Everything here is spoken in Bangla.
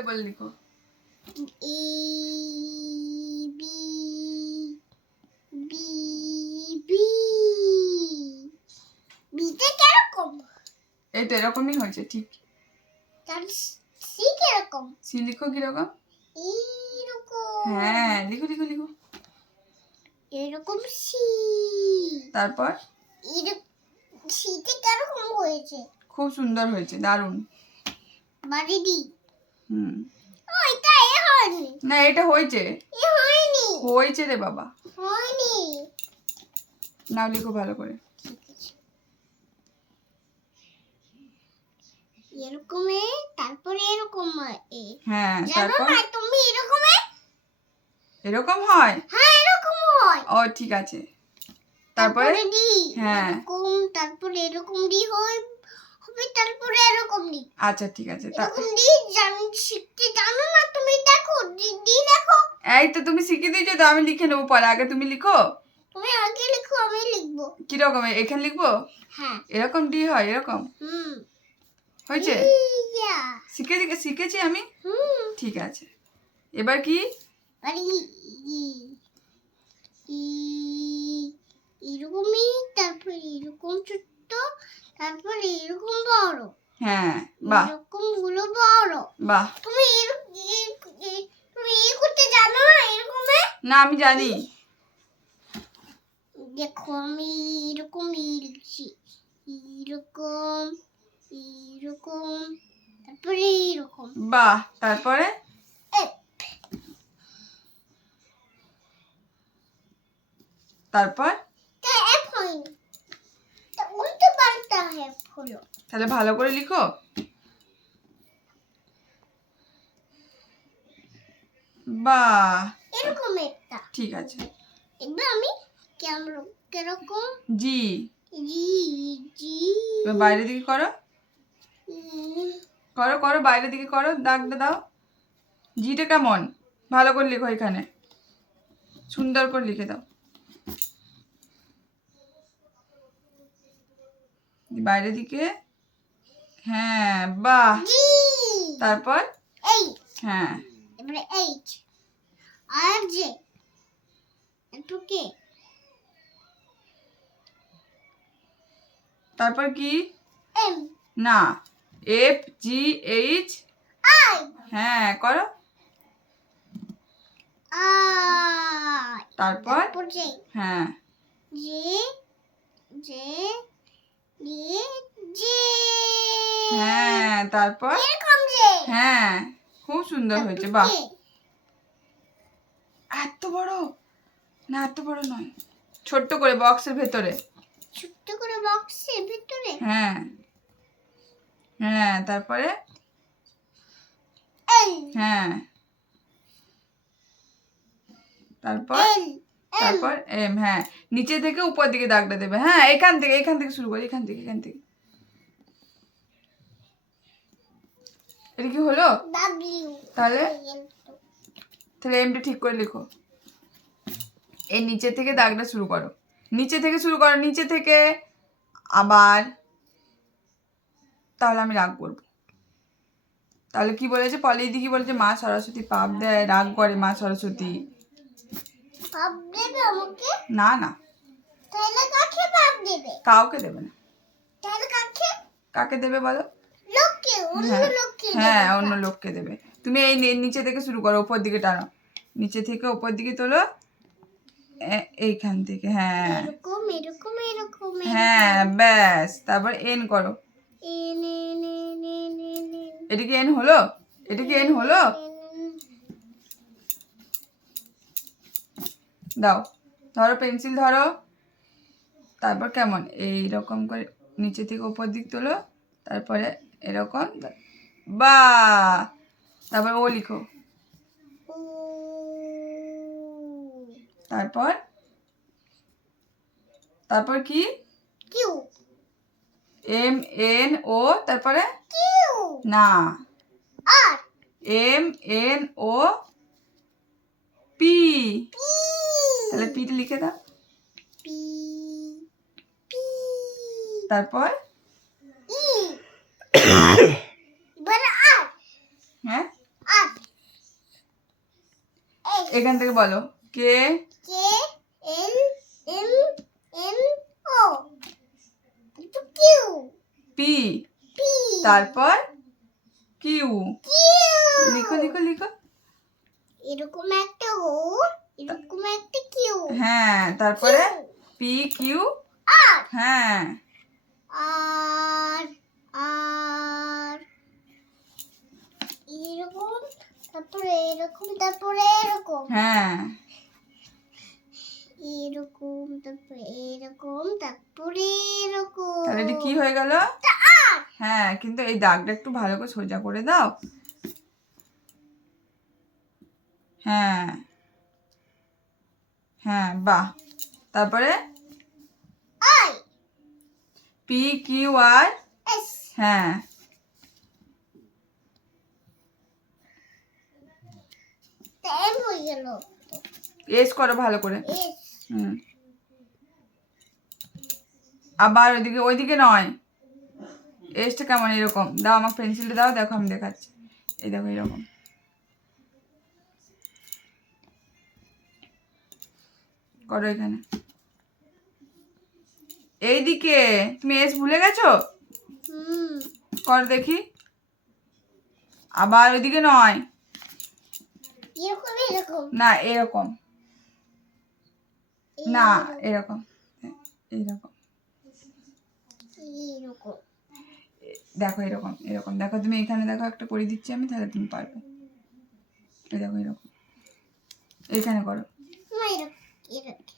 বলে বলে লিখো। ই বি বি বি বিতে কিরকম? এই তো এরকমই হয়েছে ঠিক। তার সি কিরকম? সি লিখো কিরকম? এইরকম। হ্যাঁ লিখো লিখো লিখো। এরকম সি। তারপর সিতে কিরকম হয়েছে? খুব সুন্দর হয়েছে, দারুণ। বাড়ি দি। হুম। ও এটা এ হয়নি। না এটা হয়েছে। এ হয়নি। হয়েছে রে বাবা। হয়নি। নাও লিখো ভালো করে। এরকম এ তারপরে এরকম এ। হ্যাঁ জানো তারপর না তুমি এরকম এ? এরকম হয়। হ্যাঁ এরকম হয়। ও ঠিক আছে। তারপরে ডি। হ্যাঁ এরকম তারপরে এরকম ডি হয় হবে তারপরে এরকম ডি। আচ্ছা ঠিক আছে। এরকম ডি শিখতে জানো না তুমি দেখো ডি লেখো। এই তো তুমি শিখিয়ে দিয়েছো তো, আমি লিখে নেবো পরে, আগে তুমি লিখো। তুমি আগে লিখো আমি লিখবো। কিরকম এখানে লিখবো? হ্যাঁ এরকম ডি হয় এরকম হয়েছে? শিখেছি আমি। ঠিক আছে এবার কি? এরকমই তারপর এরকম ছোট্ট তারপর এরকম বড়। হ্যাঁ বাহ, এরকম গুলো বড়। বাহ। তুমি তুমি করতে জানো না এরকম না আমি জানি। দেখো আমি এরকম লিখছি এরকম এরকম তারপরে এরকম। বাহ। তারপরে তারপর এফ হয়নি, তা উল্টো পাল্টা এফ হলো। তাহলে ভালো করে লিখো। বাহ এরকম একটা। ঠিক আছে। এবার আমি কিরকম জি জি জি এবার বাইরের দিকে করো, করো করো বাইরের দিকে করো, দাগটা দাও। জিটা কেমন ভালো করে লিখো, এখানে সুন্দর করে লিখে দাও। বাইরের দিকে, হ্যাঁ বাহ। তারপর হ্যাঁ এবারে এইচ আর জে একটু কে। তারপর কি? এম না এফ জি এইচ আই। হ্যাঁ করো। আই তারপর জে হ্যাঁ জে জে জে জে। হ্যাঁ তারপর এরকম জে। হ্যাঁ খুব সুন্দর হয়েছে, বাহ। এত বড় না, এত বড় নয়, ছোট্ট করে বক্সের ভেতরে। ছোট্ট করে বক্সের ভিতরে। হ্যাঁ হ্যাঁ তারপরে এল হ্যাঁ তারপর তারপর এম হ্যাঁ নিচে থেকে উপর দিকে দাগটা দেবে। হ্যাঁ এখান থেকে শুরু করি, এখান থেকে এটা কি হলো? ডাব্লিউ। তাহলে এমটা ঠিক করে লিখো। এই নিচে থেকে দাগটা শুরু করো, নিচে থেকে আবার। তাহলে আমি রাগ করবো। তাহলে কি বলেছে পলিদি, কি বলেছে? মা সরস্বতী পাপ দেয়, রাগ করে মা সরস্বতী। পাপ দেবে আমাকে? না না তাহলে কাকে পাপ দেবে? কাউকে দেবে না। তাহলে কাকে দেবে বলো? লোককে, অন্য লোককে দেবে। হ্যাঁ অন্য লোককে দেবে। তুমি এই নিচে থেকে শুরু করো, উপর দিকে টানো, নিচে থেকে উপর দিকে তোলো, এইখান থেকে হ্যাঁ এরকম এরকম এরকম। হ্যাঁ ব্যাস। তারপর এন করো। N N N N N. এটা কি এন হলো? দাও ধরো, পেন্সিল ধরো। তারপর কেমন এইরকম করে নিচে থেকে উপর দিক তোলো, তারপরে এরকম, বাহ। তারপর ও লিখো। তারপর কি? কিউ। এম এন ও, তারপরে কিউ না R M N O P. P. তাহলে পিটা লিখে দাও। P P. তারপর ই। এবার আর। হ্যাঁ এখান থেকে বলো কে কে এল এম এন ও একটু কিউ পি পি তারপর কিউ কিউ লিখো লিখো লিখো এরকম একটা ও এরকম একটা কিউ হ্যাঁ তারপরে পি কিউ আর হ্যাঁ আর আর এরকম তারপরে এরকম তারপরে এরকম হ্যাঁ এরকম তারপরে এরকম তারপরে এরকম তাহলে এটা কি হয়ে গেল হ্যাঁ কিন্তু এই দাগটা একটু ভালো করে সোজা করে দাও হ্যাঁ হ্যাঁ বাহ তারপরে I P Q R S হ্যাঁ এম হয়ে গেল এস করো ভালো করে এস হুম আবার ওইদিকে নয় এসটা কেমন এরকম দাও আমার পেন্সিলটা দাও দেখো আমি দেখাচ্ছি এই দেখো এরকম করো এখানে এইদিকে তুমি এস ভুলে গেছো হুম কর দেখি আবার ওইদিকে নয় এরকম এরকম না এরকম না এরকম এইরকম এরকম দেখো এরকম এরকম দেখো তুমি এখানে দেখো একটা করে দিচ্ছি আমি তাহলে তুমি পারবে এই দেখো এরকম এইখানে করো এরকম এরকম